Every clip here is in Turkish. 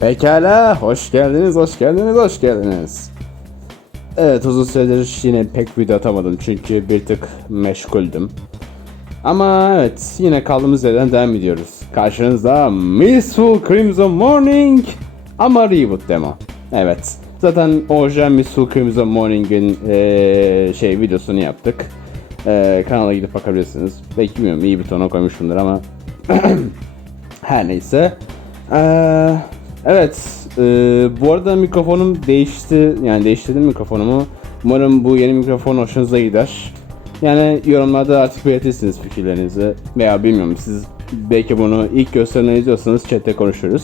Pekala, hoş geldiniz, hoş geldiniz, hoş geldiniz. Evet, uzun süredir yine pek video atamadım çünkü bir tık meşguldüm. Ama evet, yine kaldığımız yerden devam ediyoruz. Karşınızda Mistful Crimson Morning ama reboot demo. Evet, zaten orijinal Mistful Crimson Morning'in eee, şey videosunu yaptık. Eee, kanala gidip bakabilirsiniz. Belki bilmiyorum iyi bir tona koymuşumdur ama her neyse. Ee, evet. e, bu arada mikrofonum değişti. Yani değiştirdim mikrofonumu. Umarım bu yeni mikrofon hoşunuza gider. Yani yorumlarda artık belirtirsiniz fikirlerinizi. Veya bilmiyorum siz belki bunu ilk gösteriden izliyorsanız chatte konuşuruz.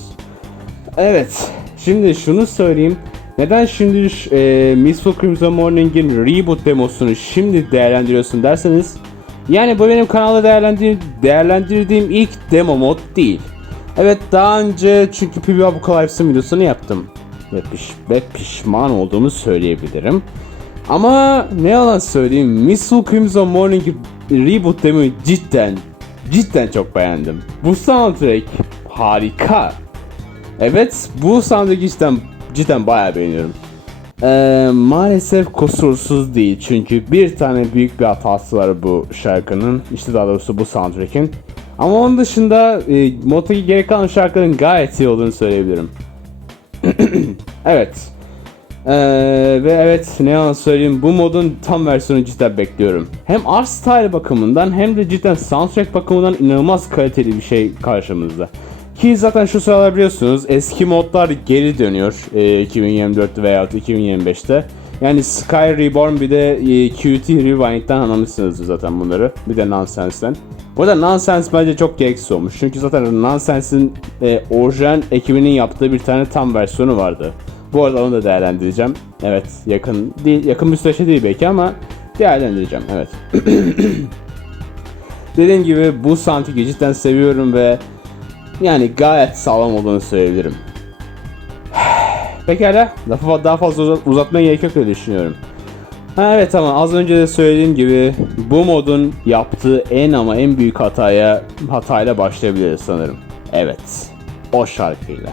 Evet. Şimdi şunu söyleyeyim. Neden şimdi e, Mistful Crimson Morning'in reboot demosunu şimdi değerlendiriyorsun derseniz yani bu benim kanalda değerlendir değerlendirdiğim ilk demo mod değil. Evet daha önce çünkü PvP Apocalypse'ın videosunu yaptım. Ve, piş ve pişman olduğumu söyleyebilirim. Ama ne yalan söyleyeyim Mistful Crimson Morning Reboot demoyu cidden cidden çok beğendim. Bu soundtrack harika. Evet bu soundtrack'i cidden, cidden bayağı beğeniyorum. Ee, maalesef kusursuz değil çünkü bir tane büyük bir hatası var bu şarkının işte daha doğrusu bu soundtrack'in ama onun dışında e, moddaki geri kalan şarkıların gayet iyi olduğunu söyleyebilirim. evet. Ee, ve evet ne yalan söyleyeyim bu modun tam versiyonu cidden bekliyorum. Hem art style bakımından hem de cidden soundtrack bakımından inanılmaz kaliteli bir şey karşımızda. Ki zaten şu sıralar biliyorsunuz eski modlar geri dönüyor e, 2024'te veya 2025'te. Yani Sky Reborn bir de e, QT Rewind'den anlamışsınızdır zaten bunları. Bir de Nonsense'den. Bu da Nonsense bence çok gereksiz olmuş. Çünkü zaten Nonsense'in e, orijinal ekibinin yaptığı bir tane tam versiyonu vardı. Bu arada onu da değerlendireceğim. Evet yakın değil, yakın bir süreçte değil belki ama değerlendireceğim evet. Dediğim gibi bu soundtrack'i cidden seviyorum ve yani gayet sağlam olduğunu söyleyebilirim. Pekala, lafı daha fazla uzat- uzatmaya gerek yok diye düşünüyorum. Ha, evet tamam az önce de söylediğim gibi bu modun yaptığı en ama en büyük hataya hatayla başlayabiliriz sanırım. Evet, o şarkıyla.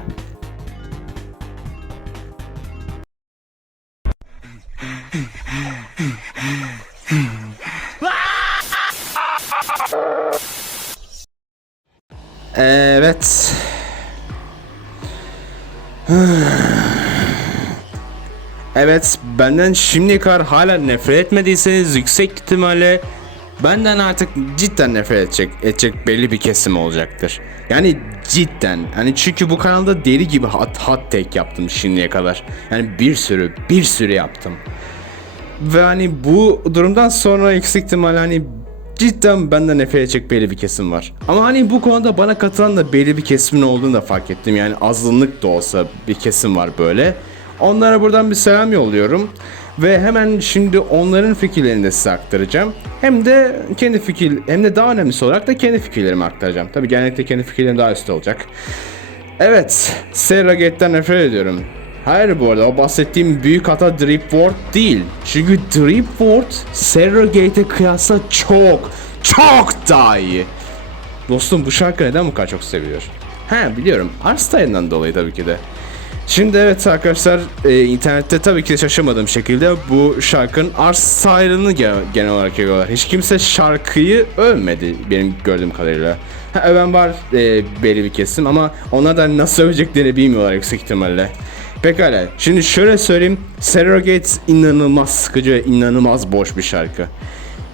Evet. Evet, benden şimdiye kadar hala nefret etmediyseniz yüksek ihtimalle benden artık cidden nefret edecek, edecek belli bir kesim olacaktır. Yani cidden. Hani çünkü bu kanalda deli gibi hot, hot take yaptım şimdiye kadar. Yani bir sürü, bir sürü yaptım. Ve hani bu durumdan sonra yüksek ihtimalle hani cidden benden nefret edecek belli bir kesim var. Ama hani bu konuda bana katılan da belli bir kesimin olduğunu da fark ettim. Yani azınlık da olsa bir kesim var böyle. Onlara buradan bir selam yolluyorum. Ve hemen şimdi onların fikirlerini de size aktaracağım. Hem de kendi fikir hem de daha önemlisi olarak da kendi fikirlerimi aktaracağım. Tabii genellikle kendi fikirlerim daha üstte olacak. Evet, Serraget'ten nefret ediyorum. Hayır bu arada o bahsettiğim büyük hata Dripwort değil. Çünkü Dripwort Serragate'e kıyasla çok çok daha iyi. Dostum bu şarkı neden bu kadar çok seviyor? He biliyorum. Artstyle'dan dolayı tabii ki de. Şimdi evet arkadaşlar e, internette tabii ki şaşırmadığım şekilde bu şarkının style'ını genel, genel olarak yapıyorlar. Hiç kimse şarkıyı övmedi benim gördüğüm kadarıyla. Ha, öven var e, belli bir kesim ama onlar da nasıl öveceklerini bilmiyorlar yüksek ihtimalle. Pekala şimdi şöyle söyleyeyim Surrogate inanılmaz sıkıcı ve inanılmaz boş bir şarkı.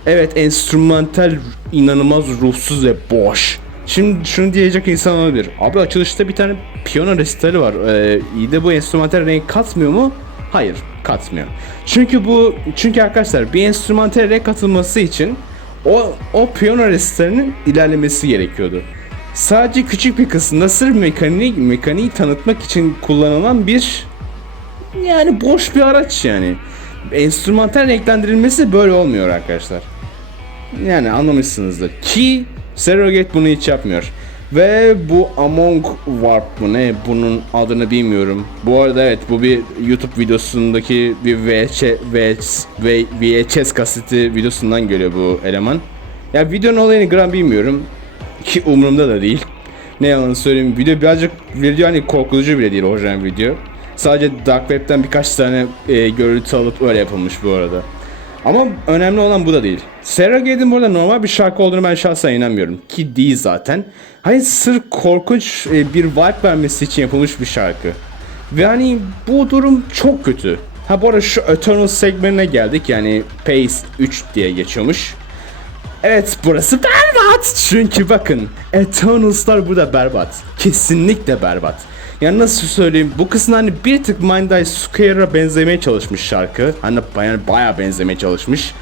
Evet enstrümantal inanılmaz ruhsuz ve boş. Şimdi şunu diyecek insan olabilir. Abi açılışta bir tane piyano resitali var. Ee, iyi de bu enstrümantal renk katmıyor mu? Hayır, katmıyor. Çünkü bu çünkü arkadaşlar bir enstrümantal renk katılması için o o piyano resitalinin ilerlemesi gerekiyordu. Sadece küçük bir kısımda sırf mekaniği, mekaniği tanıtmak için kullanılan bir yani boş bir araç yani. Enstrümantal renklendirilmesi böyle olmuyor arkadaşlar. Yani anlamışsınızdır. Ki Surrogate bunu hiç yapmıyor. Ve bu Among Warp mı ne bunun adını bilmiyorum. Bu arada evet bu bir YouTube videosundaki bir VHS, VHS, VHS kaseti videosundan geliyor bu eleman. Ya videonun olayını gram bilmiyorum. Ki umurumda da değil. Ne yalan söyleyeyim video birazcık video hani korkutucu bile değil orijinal video. Sadece Dark Web'den birkaç tane e, görüntü alıp öyle yapılmış bu arada. Ama önemli olan bu da değil. Sarah Gate'in burada normal bir şarkı olduğunu ben şahsen inanmıyorum. Ki değil zaten. Hani sırf korkunç e, bir vibe vermesi için yapılmış bir şarkı. Ve hani bu durum çok kötü. Ha bu arada şu Eternal segmentine geldik yani Pace 3 diye geçiyormuş. Evet burası berbat. Çünkü bakın Eternals'lar burada berbat. Kesinlikle berbat. Yani nasıl söyleyeyim bu kısım hani bir tık Mind Eye Square'a benzemeye çalışmış şarkı. Hani bayağı, bayağı benzemeye çalışmış.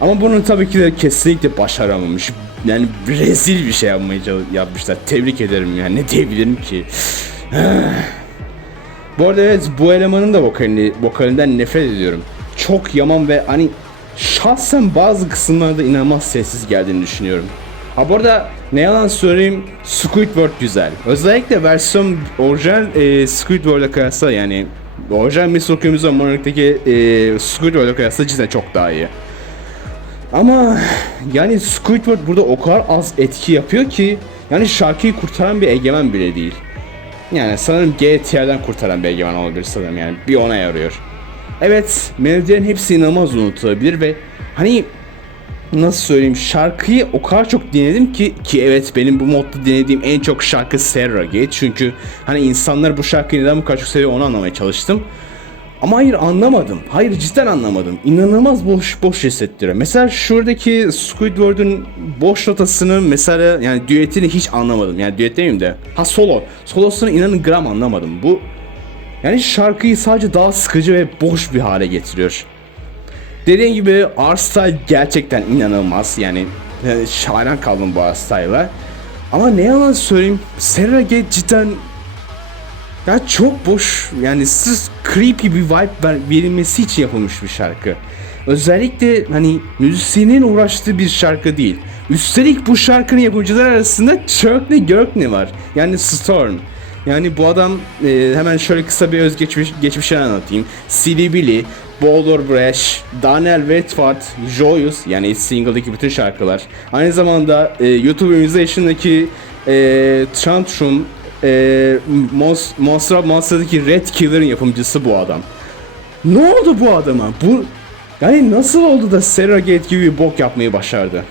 Ama bunu tabii ki de kesinlikle başaramamış. Yani rezil bir şey yapmaya yapmışlar. Tebrik ederim yani ne diyebilirim ki. Bu arada evet bu elemanın da vokalini, vokalinden nefret ediyorum. Çok yaman ve hani şahsen bazı kısımlarda inanılmaz sessiz geldiğini düşünüyorum. Ha bu arada ne yalan söyleyeyim Squidward güzel. Özellikle versiyon orijinal e, Squidward'a kıyasla yani orijinal Miss Okuyumuzda Monarch'taki e, Squidward'a kıyasla cidden çok daha iyi. Ama yani Squidward burada o kadar az etki yapıyor ki yani şarkıyı kurtaran bir egemen bile değil. Yani sanırım G tier'den kurtaran bir egemen olabilir sanırım yani bir ona yarıyor. Evet melodilerin hepsi inanılmaz unutulabilir ve hani nasıl söyleyeyim şarkıyı o kadar çok dinledim ki ki evet benim bu modda dinlediğim en çok şarkı Serra Gate çünkü hani insanlar bu şarkıyı neden bu kadar çok seviyor onu anlamaya çalıştım. Ama hayır anlamadım. Hayır cidden anlamadım. İnanılmaz boş boş hissettiriyor. Mesela şuradaki Squidward'un boş notasını mesela yani düetini hiç anlamadım. Yani düet demeyeyim de. Ha solo. Solosunu inanın gram anlamadım. Bu yani şarkıyı sadece daha sıkıcı ve boş bir hale getiriyor. Dediğim gibi art style gerçekten inanılmaz. Yani e, hayran kaldım bu art style'a. Ama ne yalan söyleyeyim Serra Gate cidden ya çok boş yani sırf creepy bir vibe ver, verilmesi için yapılmış bir şarkı. Özellikle hani müzisyenin uğraştığı bir şarkı değil. Üstelik bu şarkının yapımcılar arasında Chuck ve Görkne var. Yani Storm. Yani bu adam e, hemen şöyle kısa bir özgeçmiş geçmişini anlatayım. CD Billy, Boulder Brash, Daniel Wetford, Joyous yani single'daki bütün şarkılar. Aynı zamanda e, YouTube Musician'daki e, Tantrum, e, Mons Monster Monster'daki Red Killer'ın yapımcısı bu adam. Ne oldu bu adama? Bu yani nasıl oldu da Serragate gibi bir bok yapmayı başardı?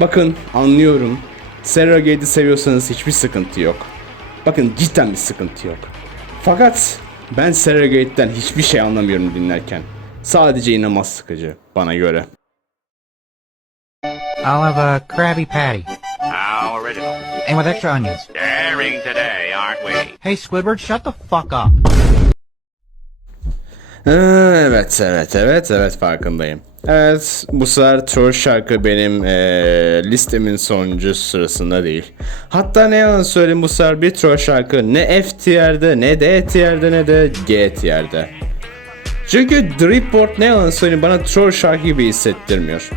Bakın anlıyorum. Serragate'i seviyorsanız hiçbir sıkıntı yok. Bakın cidden bir sıkıntı yok. Fakat ben Serragate'den hiçbir şey anlamıyorum dinlerken. Sadece inanılmaz sıkıcı bana göre. I'll have a Krabby Patty. How original. And with extra onions. Daring today, aren't we? Hey, Squidward, shut the fuck up. Ee, Evet, evet, evet, evet farkındayım. Evet, bu sefer troll şarkı benim eee, listemin sonuncu sırasında değil. Hatta ne yalan söyleyeyim bu sefer bir troll şarkı ne F tier'de, ne D tier'de, ne de G tier'de. Çünkü Dripboard ne yalan söyleyeyim bana troll şarkı gibi hissettirmiyor.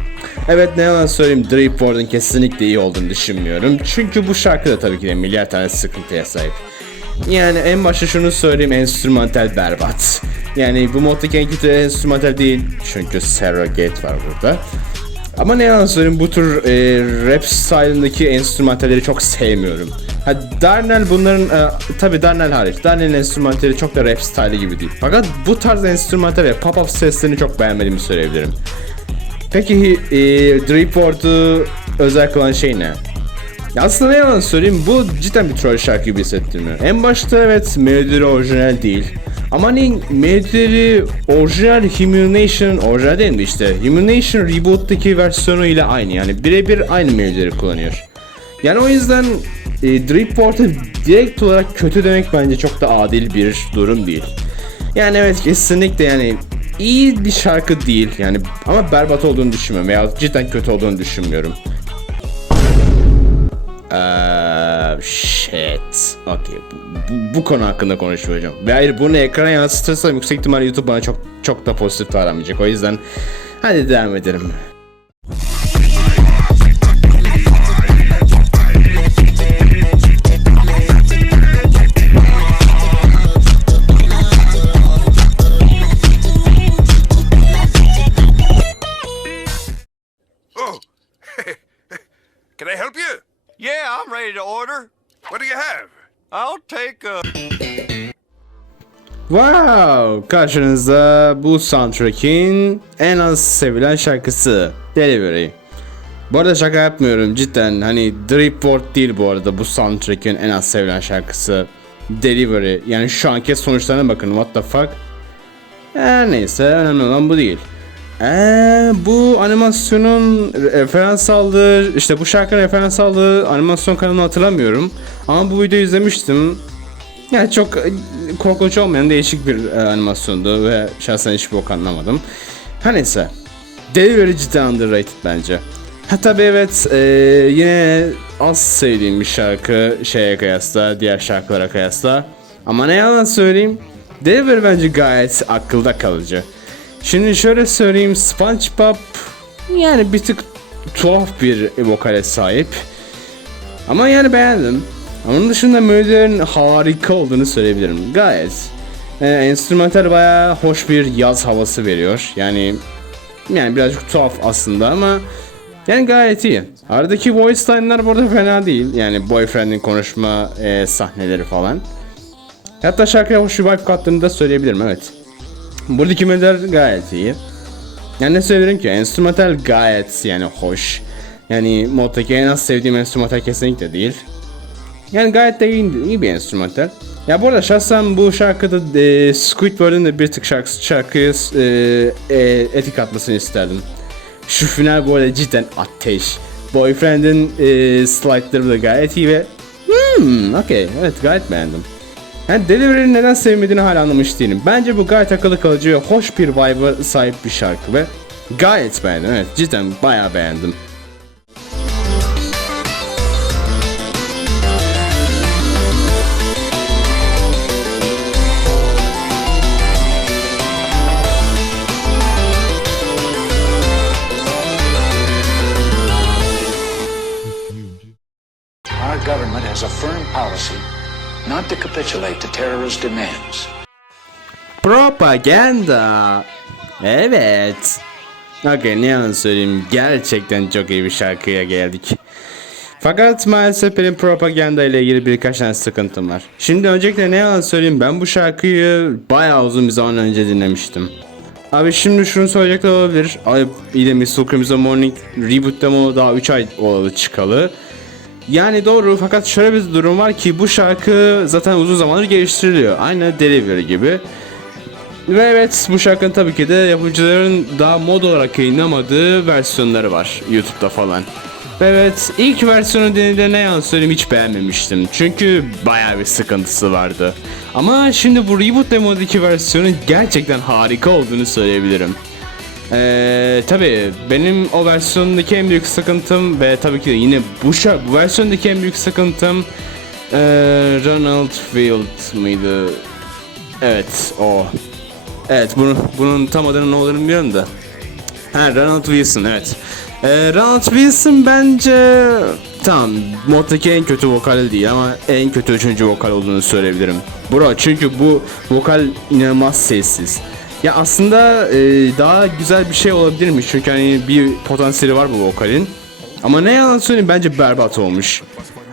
Evet ne yalan söyleyeyim Dripboard'un kesinlikle iyi olduğunu düşünmüyorum. Çünkü bu şarkı da tabii ki de milyar tane sıkıntıya sahip. Yani en başta şunu söyleyeyim enstrümantal berbat. Yani bu moddaki en kötü enstrümantal değil çünkü Surrogate var burada. Ama ne yalan söyleyeyim bu tür e, rap style'ındaki enstrümantalleri çok sevmiyorum. Ha Darnell bunların e, tabi Darnell hariç. Darnell'in enstrümantalleri çok da rap style gibi değil. Fakat bu tarz enstrümantal ve pop-up seslerini çok beğenmediğimi söyleyebilirim. Peki e, Dripboard'u özel kılan şey ne? Ya aslında ne yalan söyleyeyim bu cidden bir troll şarkı gibi hissettirmiyor. En başta evet melodileri orijinal değil. Ama hani melodileri orijinal Humiliation, orijinal değil mi işte? Humiliation Reboot'taki versiyonu ile aynı yani birebir aynı melodileri kullanıyor. Yani o yüzden e, Dripboard'u direkt olarak kötü demek bence çok da adil bir durum değil. Yani evet kesinlikle yani iyi bir şarkı değil yani ama berbat olduğunu düşünmüyorum veya cidden kötü olduğunu düşünmüyorum. Eee shit. Okey. Bu, bu, bu konu hakkında konuşmayacağım. Ve hayır bunu ekrana yansıtırsam yüksek ihtimalle YouTube bana çok çok da pozitif davranmayacak. O yüzden hadi devam edelim. Ready to order. What do you have? I'll take a. Wow! Karşınızda bu soundtrack'in en az sevilen şarkısı Delivery. Bu arada şaka yapmıyorum cidden hani Dripboard değil bu arada bu soundtrack'in en az sevilen şarkısı Delivery. Yani şu anki sonuçlarına bakın what the fuck. Her neyse önemli olan bu değil. Eee bu animasyonun referans aldığı işte bu şarkının referans aldığı animasyon kanalını hatırlamıyorum. Ama bu videoyu izlemiştim. Yani çok e, korkunç olmayan değişik bir e, animasyondu ve şahsen hiçbir bok anlamadım. Her neyse. Delivery cidden underrated bence. Ha tabi evet e, yine az sevdiğim bir şarkı şeye kıyasla, diğer şarkılara kıyasla. Ama ne yalan söyleyeyim, Delivery bence gayet akılda kalıcı. Şimdi şöyle söyleyeyim, SpongeBob yani bir tık tuhaf bir vokale sahip. Ama yani beğendim. Onun dışında melodilerin harika olduğunu söyleyebilirim. Gayet. E, enstrümantal bayağı hoş bir yaz havası veriyor. Yani yani birazcık tuhaf aslında ama yani gayet iyi. Aradaki voice line'lar bu arada fena değil. Yani boyfriend'in konuşma e, sahneleri falan. Hatta şarkıya hoş bir vibe kattığını da söyleyebilirim evet. Buradaki melodiler gayet iyi. Yani ne söylerim ki? Enstrümantal gayet yani hoş. Yani moddaki en az sevdiğim enstrümantal kesinlikle değil. Yani gayet de iyi, iyi bir enstrümantal. Ya bu arada şahsen bu şarkıda e, Squidward'ın da bir tık şarkı, şarkıyı e, e, etik atmasını isterdim. Şu final bu arada cidden ateş. Boyfriend'in e, slide'ları da gayet iyi ve hmm, okey evet gayet beğendim. Yani Delivery'nin neden sevmediğini hala anlamış değilim. Bence bu gayet akıllı kalıcı ve hoş bir vibe'a sahip bir şarkı ve gayet beğendim evet cidden bayağı beğendim. To capitulate to terrorist demands. Propaganda. Evet. Okey ne yalan söyleyeyim gerçekten çok iyi bir şarkıya geldik. Fakat maalesef benim propaganda ile ilgili birkaç tane sıkıntım var. Şimdi öncelikle ne yalan söyleyeyim ben bu şarkıyı bayağı uzun bir zaman önce dinlemiştim. Abi şimdi şunu söyleyecekler olabilir. Abi de Mr. Crimson Morning reboot demo daha 3 ay olalı çıkalı. Yani doğru fakat şöyle bir durum var ki bu şarkı zaten uzun zamandır geliştiriliyor. Aynı Delivery gibi. Ve evet bu şarkının tabii ki de yapımcıların daha mod olarak yayınlamadığı versiyonları var YouTube'da falan. Ve evet ilk versiyonu denediğinde ne yalan söyleyeyim hiç beğenmemiştim. Çünkü bayağı bir sıkıntısı vardı. Ama şimdi bu Reboot Demo'daki versiyonun gerçekten harika olduğunu söyleyebilirim. Ee, tabii benim o versiyondaki en büyük sıkıntım ve tabii ki de yine bu şarkı, bu versiyondaki en büyük sıkıntım ee, Ronald Field mıydı? Evet o. Evet bunu, bunun tam adının ne olduğunu bilmiyorum da. Ha Ronald Wilson evet. Ee, Ronald Wilson bence tamam moddaki en kötü vokal değil ama en kötü üçüncü vokal olduğunu söyleyebilirim. Bro çünkü bu vokal inanılmaz sessiz. Ya aslında e, daha güzel bir şey olabilirmiş çünkü hani bir potansiyeli var bu vokalin. Ama ne yalan söyleyeyim bence berbat olmuş.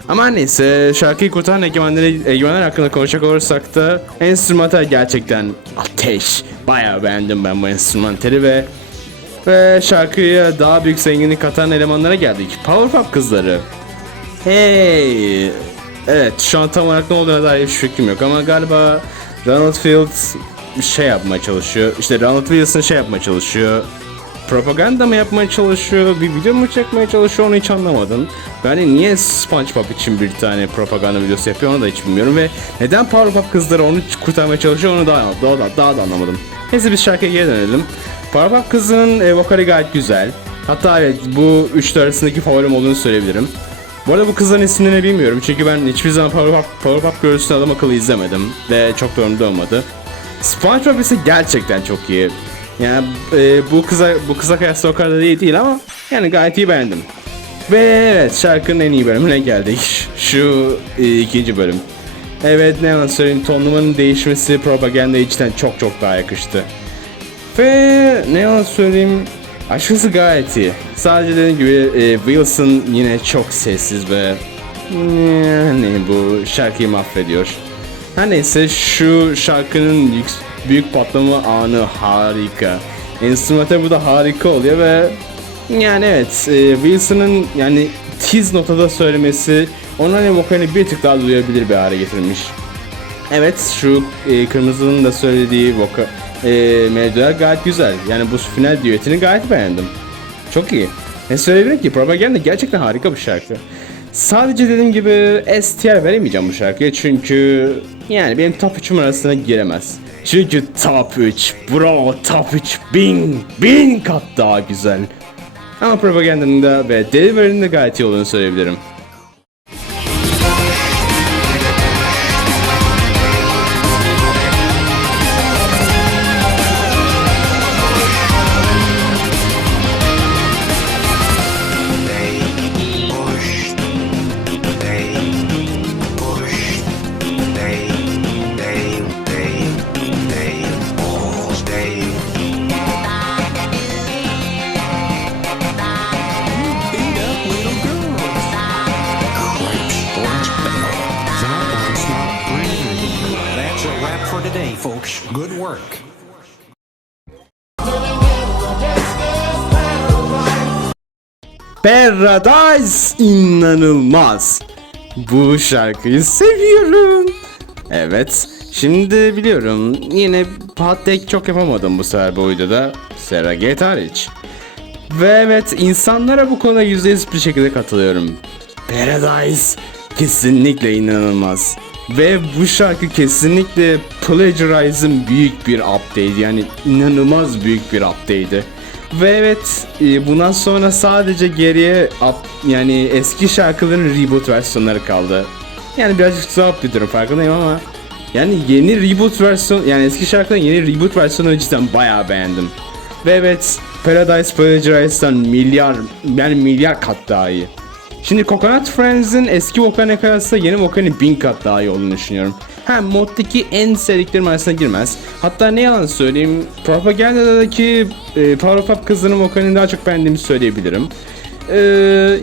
Ama neyse şarkıyı kurtaran egemenleri, egemenler hakkında konuşacak olursak da enstrümantal gerçekten ateş. Bayağı beğendim ben bu enstrümantali ve ve şarkıya daha büyük zenginlik katan elemanlara geldik. Powerpuff kızları. Hey. Evet şu an tam olarak ne olduğuna dair hiçbir fikrim yok ama galiba Ronald Fields şey yapmaya çalışıyor. İşte Ronald Wilson şey yapmaya çalışıyor. Propaganda mı yapmaya çalışıyor, bir video mu çekmeye çalışıyor onu hiç anlamadım. Yani niye SpongeBob için bir tane propaganda videosu yapıyor onu da hiç bilmiyorum ve neden Powerpuff kızları onu kurtarmaya çalışıyor onu daha, daha, daha, daha da anlamadım. Neyse biz şarkıya geri dönelim. Powerpuff kızının e, vokali gayet güzel. Hatta evet bu üçlü arasındaki favorim olduğunu söyleyebilirim. Bu arada bu kızların isimlerini bilmiyorum çünkü ben hiçbir zaman Powerpuff, Powerpuff Girls'ün adam akıllı izlemedim ve çok da umurumda olmadı. SpongeBob ise gerçekten çok iyi. Yani e, bu kıza bu kıza kıyasla o kadar da iyi değil ama yani gayet iyi beğendim. Ve evet şarkının en iyi bölümüne geldik. Şu e, ikinci bölüm. Evet ne yalan söyleyeyim tonlamanın değişmesi propaganda içten çok çok daha yakıştı. Ve ne yalan söyleyeyim açıkçası gayet iyi. Sadece dediğim gibi e, Wilson yine çok sessiz ve yani bu şarkıyı mahvediyor. Her neyse şu şarkının yük- büyük patlama anı harika. Enstrümantal bu da harika oluyor ve yani evet e, Wilson'ın yani tiz notada söylemesi onun hani vokalini bir tık daha duyabilir bir hale getirmiş. Evet şu e, kırmızının da söylediği voka e, melodiler gayet güzel. Yani bu final düetini gayet beğendim. Çok iyi. Ne söyleyebilirim ki? Propaganda gerçekten harika bir şarkı. Sadece dediğim gibi S tier veremeyeceğim bu şarkıya çünkü yani benim top 3'üm arasına giremez. Çünkü top 3 bro top 3 bin bin kat daha güzel. Ama propagandanın da ve delivery'nin de gayet iyi olduğunu söyleyebilirim. Paradise inanılmaz. Bu şarkıyı seviyorum. Evet. Şimdi biliyorum yine take çok yapamadım bu sefer bu videoda. Sera Gate hariç. Ve evet insanlara bu konuda %100 bir şekilde katılıyorum. Paradise kesinlikle inanılmaz. Ve bu şarkı kesinlikle Plagiarize'ın büyük bir update yani inanılmaz büyük bir update'di. Ve evet e, bundan sonra sadece geriye yani eski şarkıların reboot versiyonları kaldı. Yani birazcık tuhaf bir durum farkındayım ama yani yeni reboot versiyon yani eski şarkıların yeni reboot versiyonunu cidden bayağı beğendim. Ve evet Paradise Plagiarize'dan milyar yani milyar kat daha iyi. Şimdi Coconut Friends'in eski vokaline kıyasla yeni vokalinin bin kat daha iyi olduğunu düşünüyorum. Ha moddaki en sevdiklerim arasına girmez. Hatta ne yalan söyleyeyim Propaganda'daki e, Power Up kızının vokalini daha çok beğendiğimi söyleyebilirim. Ee,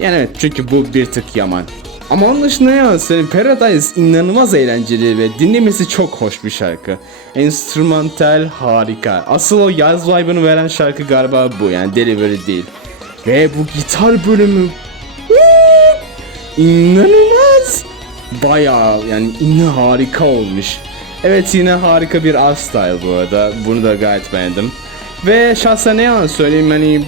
yani evet çünkü bu bir tık yaman. Ama onun dışında ne yalan söyleyeyim Paradise inanılmaz eğlenceli ve dinlemesi çok hoş bir şarkı. Enstrümantal harika. Asıl o yaz vibe'ını veren şarkı galiba bu yani Delivery değil. Ve bu gitar bölümü İnanılmaz. Bayağı yani yine harika olmuş. Evet yine harika bir art style bu arada. Bunu da gayet beğendim. Ve şahsen ne yalan söyleyeyim hani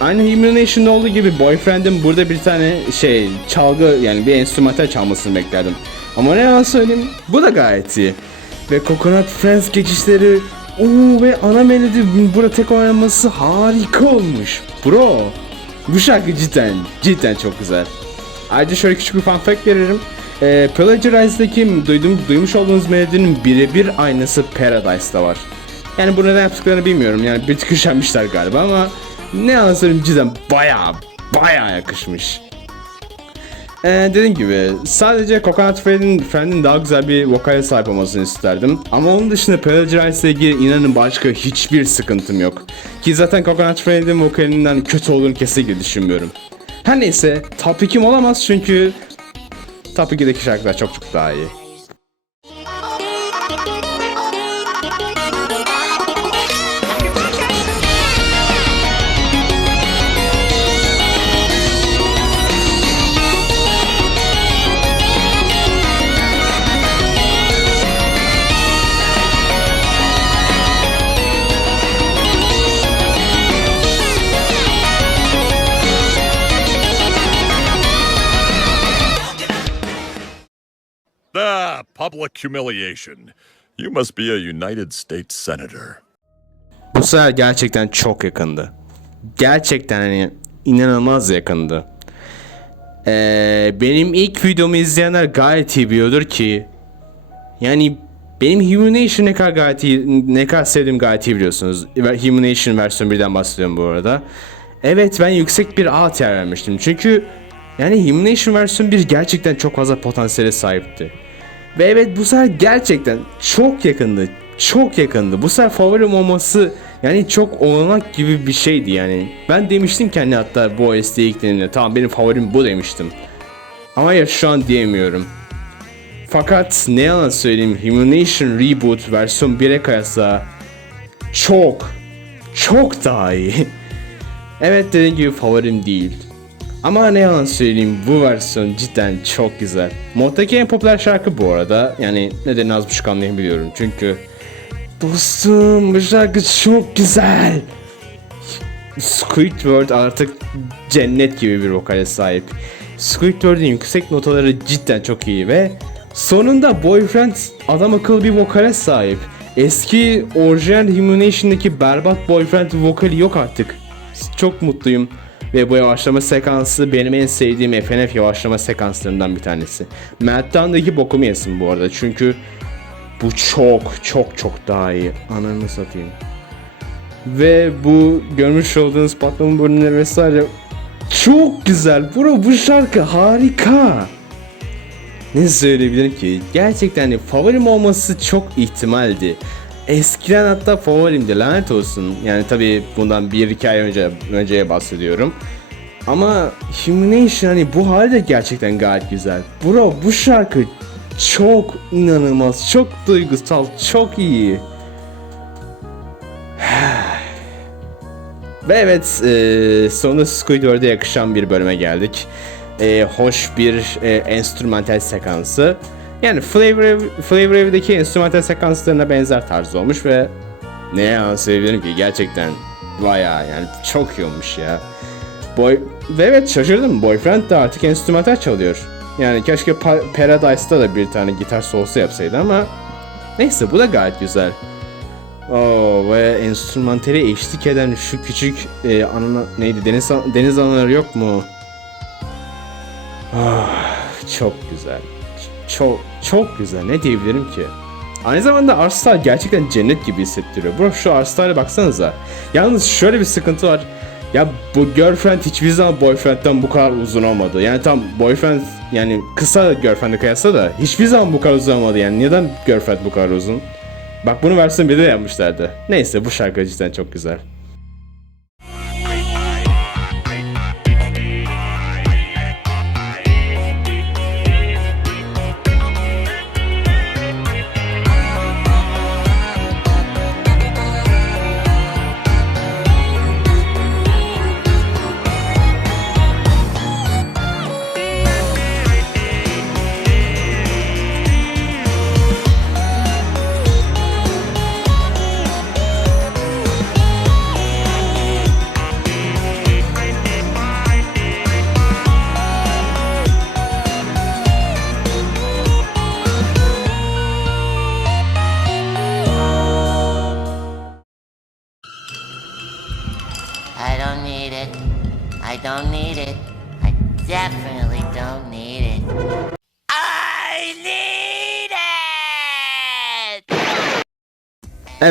aynı Humiliation'da olduğu gibi Boyfriend'in burada bir tane şey çalgı yani bir enstrümantal çalmasını beklerdim. Ama ne yalan söyleyeyim bu da gayet iyi. Ve Coconut Friends geçişleri Oo ve ana melodi burada tek oynaması harika olmuş. Bro bu şarkı cidden cidden çok güzel. Ayrıca şöyle küçük bir fun fact veririm. Ee, Plagiarize'daki duydum, duymuş olduğunuz melodinin birebir aynısı Paradise'da var. Yani bu neden yaptıklarını bilmiyorum. Yani bir tık üşenmişler galiba ama ne yalan söyleyeyim cidden baya baya yakışmış. Ee, dediğim gibi sadece Coconut Friend'in Friend'in daha güzel bir vokale sahip olmasını isterdim. Ama onun dışında Plagiarize ile ilgili inanın başka hiçbir sıkıntım yok. Ki zaten Coconut Friend'in vokalinden kötü olduğunu kesinlikle düşünmüyorum. Her neyse top 2'm olamaz çünkü top 2'deki şarkılar çok çok daha iyi. Public humiliation. You must be a United States Senator. Bu sefer gerçekten çok yakındı. Gerçekten hani inanılmaz yakındı. Ee, benim ilk videomu izleyenler gayet iyi biliyordur ki yani benim Humanation ne kadar gayet iyi, ne kadar sevdiğim gayet iyi biliyorsunuz. Humanation versiyon 1'den bahsediyorum bu arada. Evet ben yüksek bir A tier vermiştim. Çünkü yani Humanation versiyon 1 gerçekten çok fazla potansiyele sahipti. Ve evet bu sefer gerçekten çok yakındı. Çok yakındı. Bu sefer favorim olması yani çok olanak gibi bir şeydi yani. Ben demiştim ki hatta bu OST'ye ilk dediğimde, tamam benim favorim bu demiştim. Ama ya şu an diyemiyorum. Fakat ne yalan söyleyeyim Humanation Reboot versiyon 1'e kıyasla çok çok daha iyi. evet dediğim gibi favorim değil. Ama ne yalan söyleyeyim bu versiyon cidden çok güzel. Moddaki en popüler şarkı bu arada. Yani nedenini az buçuk anlayabiliyorum. Çünkü dostum bu şarkı çok güzel. Squidward artık cennet gibi bir vokale sahip. Squidward'ın yüksek notaları cidden çok iyi ve sonunda Boyfriend adam akıllı bir vokale sahip. Eski orijinal Humination'daki berbat Boyfriend vokali yok artık. Çok mutluyum. Ve bu yavaşlama sekansı benim en sevdiğim FNF yavaşlama sekanslarından bir tanesi. Meltdown'daki bokumu yesin bu arada çünkü bu çok çok çok daha iyi. Ananı satayım. Ve bu görmüş olduğunuz patlama bölümleri vesaire çok güzel. Bro bu şarkı harika. Ne söyleyebilirim ki? Gerçekten favorim olması çok ihtimaldi. Eskiden hatta favorimdi lanet olsun. Yani tabi bundan 1-2 ay önce önceye bahsediyorum. Ama Humination hani bu hali de gerçekten gayet güzel. Bro bu şarkı çok inanılmaz, çok duygusal, çok iyi. Ve evet e, sonunda Squidward'a yakışan bir bölüme geldik. E, hoş bir e, enstrümantal sekansı. Yani Flavor, Ev- Flavor Ev'deki enstrümantal sekanslarına benzer tarz olmuş ve ne yalan söyleyebilirim ki gerçekten bayağı yani çok iyi olmuş ya. Boy ve evet şaşırdım. Boyfriend de artık enstrümantal çalıyor. Yani keşke Pa- Paradise'da da bir tane gitar solosu yapsaydı ama neyse bu da gayet güzel. Oo ve enstrümantali eşlik eden şu küçük e, anına neydi deniz deniz anaları yok mu? Ah, çok güzel. Çok çok güzel. Ne diyebilirim ki? Aynı zamanda Arstar gerçekten cennet gibi hissettiriyor. Bro şu Arstar'a baksanıza. Yalnız şöyle bir sıkıntı var. Ya bu girlfriend hiçbir zaman boyfriend'den bu kadar uzun olmadı. Yani tam boyfriend yani kısa girlfriend'e kıyasla da hiçbir zaman bu kadar uzun olmadı. Yani neden girlfriend bu kadar uzun? Bak bunu versiyon 1'de yapmışlardı. Neyse bu şarkı cidden çok güzel.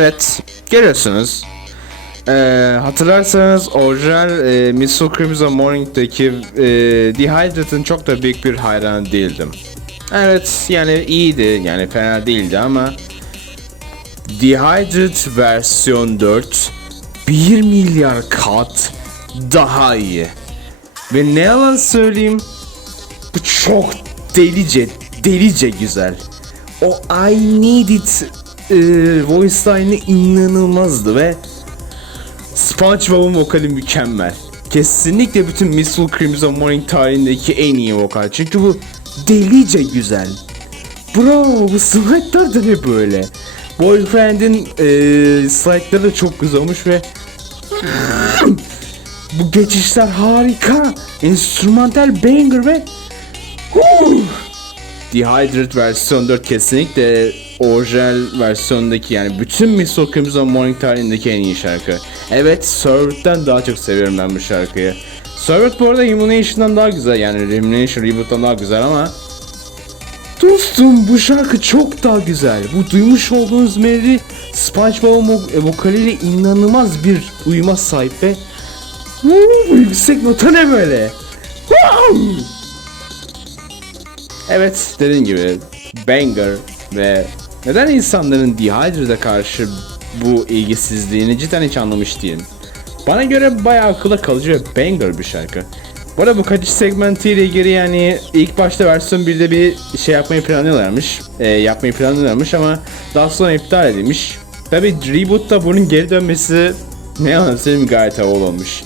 Evet, görüyorsunuz. Ee, hatırlarsanız orijinal e, Missile Crimson Morning'daki e, Dehydrat'ın çok da büyük bir hayranı değildim. Evet, yani iyiydi, yani fena değildi ama Dehydrat versiyon 4 1 milyar kat daha iyi. Ve ne yalan söyleyeyim bu çok delice, delice güzel. O I Need It e, voice line'ı inanılmazdı ve SpongeBob'un vokali mükemmel. Kesinlikle bütün Missile Crimson Morning tarihindeki en iyi vokal. Çünkü bu delice güzel. Bro bu slide'lar da ne böyle? Boyfriend'in e, slide'ları da çok güzel olmuş ve bu geçişler harika. Enstrümantal banger ve Huh! Dehydrate versiyon 4 kesinlikle orijinal versiyondaki yani bütün Missile Crimson Morning tarihindeki en iyi şarkı. Evet, Servet'ten daha çok seviyorum ben bu şarkıyı. Servet bu arada Illumination'dan daha güzel yani Illumination Reboot'tan daha güzel ama Dostum bu şarkı çok daha güzel. Bu duymuş olduğunuz melodi SpongeBob'un vo- vokaliyle inanılmaz bir uyuma sahip ve bu yüksek nota ne böyle? Wow! Evet dediğim gibi banger ve neden insanların Dehydrat'a karşı bu ilgisizliğini cidden hiç anlamış değilim. Bana göre bayağı akılda kalıcı ve banger bir şarkı. Bu arada bu kaçış segmentiyle ilgili yani ilk başta versiyon 1'de bir şey yapmayı planlıyorlarmış. E, yapmayı planlıyorlarmış ama daha sonra iptal edilmiş. Tabi reboot'ta bunun geri dönmesi ne yalan söyleyeyim gayet havalı olmuş.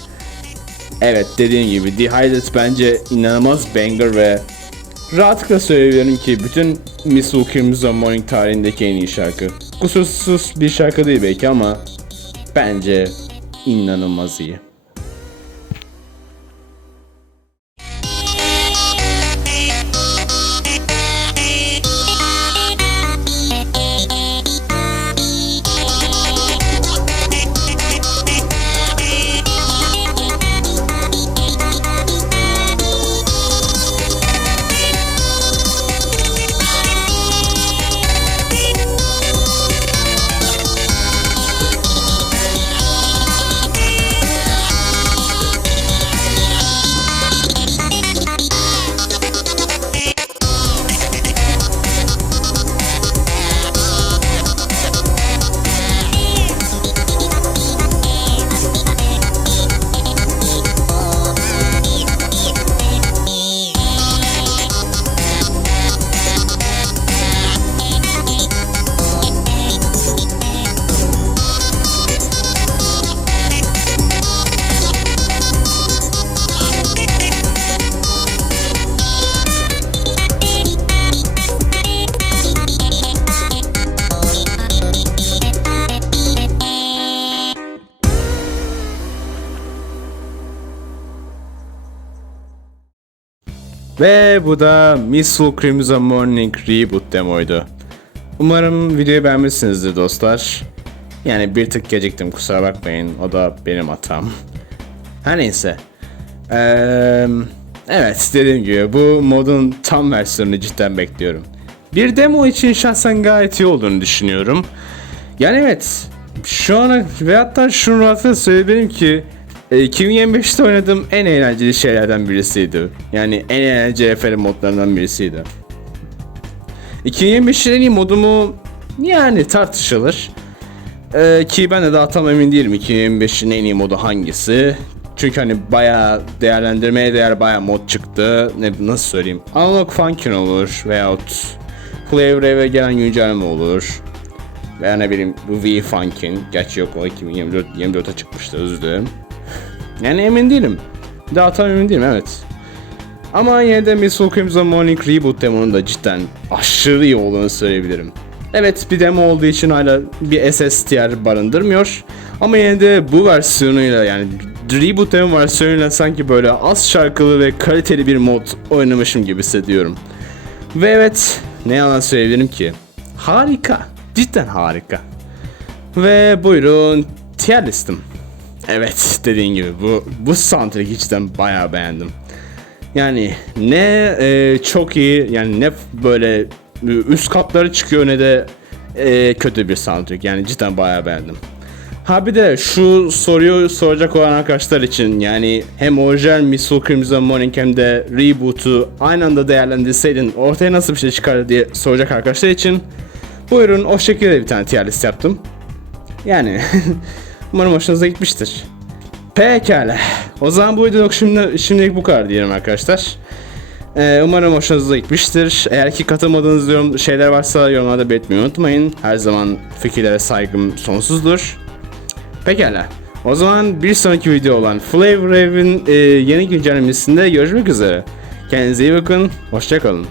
Evet dediğim gibi Dehydrate bence inanılmaz banger ve rahatlıkla söyleyebilirim ki bütün Miss Crimson Morning tarihindeki en iyi şarkı. Kusursuz bir şarkı değil belki ama bence inanılmaz iyi. Ve bu da Missile Crimson Morning Reboot demoydu. Umarım videoyu beğenmişsinizdir dostlar. Yani bir tık geciktim kusura bakmayın o da benim hatam. Her neyse. Eee, evet dediğim gibi bu modun tam versiyonunu cidden bekliyorum. Bir demo için şahsen gayet iyi olduğunu düşünüyorum. Yani evet şu ana ve hatta şunu rahatlıkla söyleyebilirim ki 2025'te oynadığım en eğlenceli şeylerden birisiydi. Yani en eğlenceli FR modlarından birisiydi. 2025'in en iyi modumu yani tartışılır. Ee, ki ben de daha tam emin değilim 2025'in en iyi modu hangisi. Çünkü hani bayağı değerlendirmeye değer bayağı mod çıktı. Ne nasıl söyleyeyim? Analog Funkin olur veyahut Flavor Wave'e gelen güncelleme olur. Veya ne bileyim V Funkin. Gerçi yok o 2024 24'e çıkmıştı özür dilerim. Yani emin değilim. Daha tam emin değilim evet. Ama yine de Miss Crimson Morning Reboot demonun da cidden aşırı iyi olduğunu söyleyebilirim. Evet bir demo olduğu için hala bir SSTR barındırmıyor. Ama yine de bu versiyonuyla yani Reboot demo versiyonuyla sanki böyle az şarkılı ve kaliteli bir mod oynamışım gibi hissediyorum. Ve evet ne yalan söyleyebilirim ki harika cidden harika. Ve buyurun tier listim. Evet dediğin gibi bu bu soundtrack'i cidden bayağı beğendim. Yani ne e, çok iyi yani ne böyle üst katları çıkıyor ne de e, kötü bir soundtrack. Yani cidden bayağı beğendim. Ha bir de şu soruyu soracak olan arkadaşlar için yani hem orijinal Missile Crimson Morning hem de reboot'u aynı anda değerlendirseydin ortaya nasıl bir şey çıkar diye soracak arkadaşlar için buyurun o şekilde bir tane tier list yaptım. Yani umarım hoşunuza gitmiştir. Pekala. O zaman bu videoluk şimdi, şimdilik bu kadar diyelim arkadaşlar. Ee, umarım hoşunuza gitmiştir. Eğer ki katılmadığınız yorum, şeyler varsa yorumlarda belirtmeyi unutmayın. Her zaman fikirlere saygım sonsuzdur. Pekala. O zaman bir sonraki video olan Flavor Rave'in e, yeni güncellemesinde görüşmek üzere. Kendinize iyi bakın. Hoşçakalın.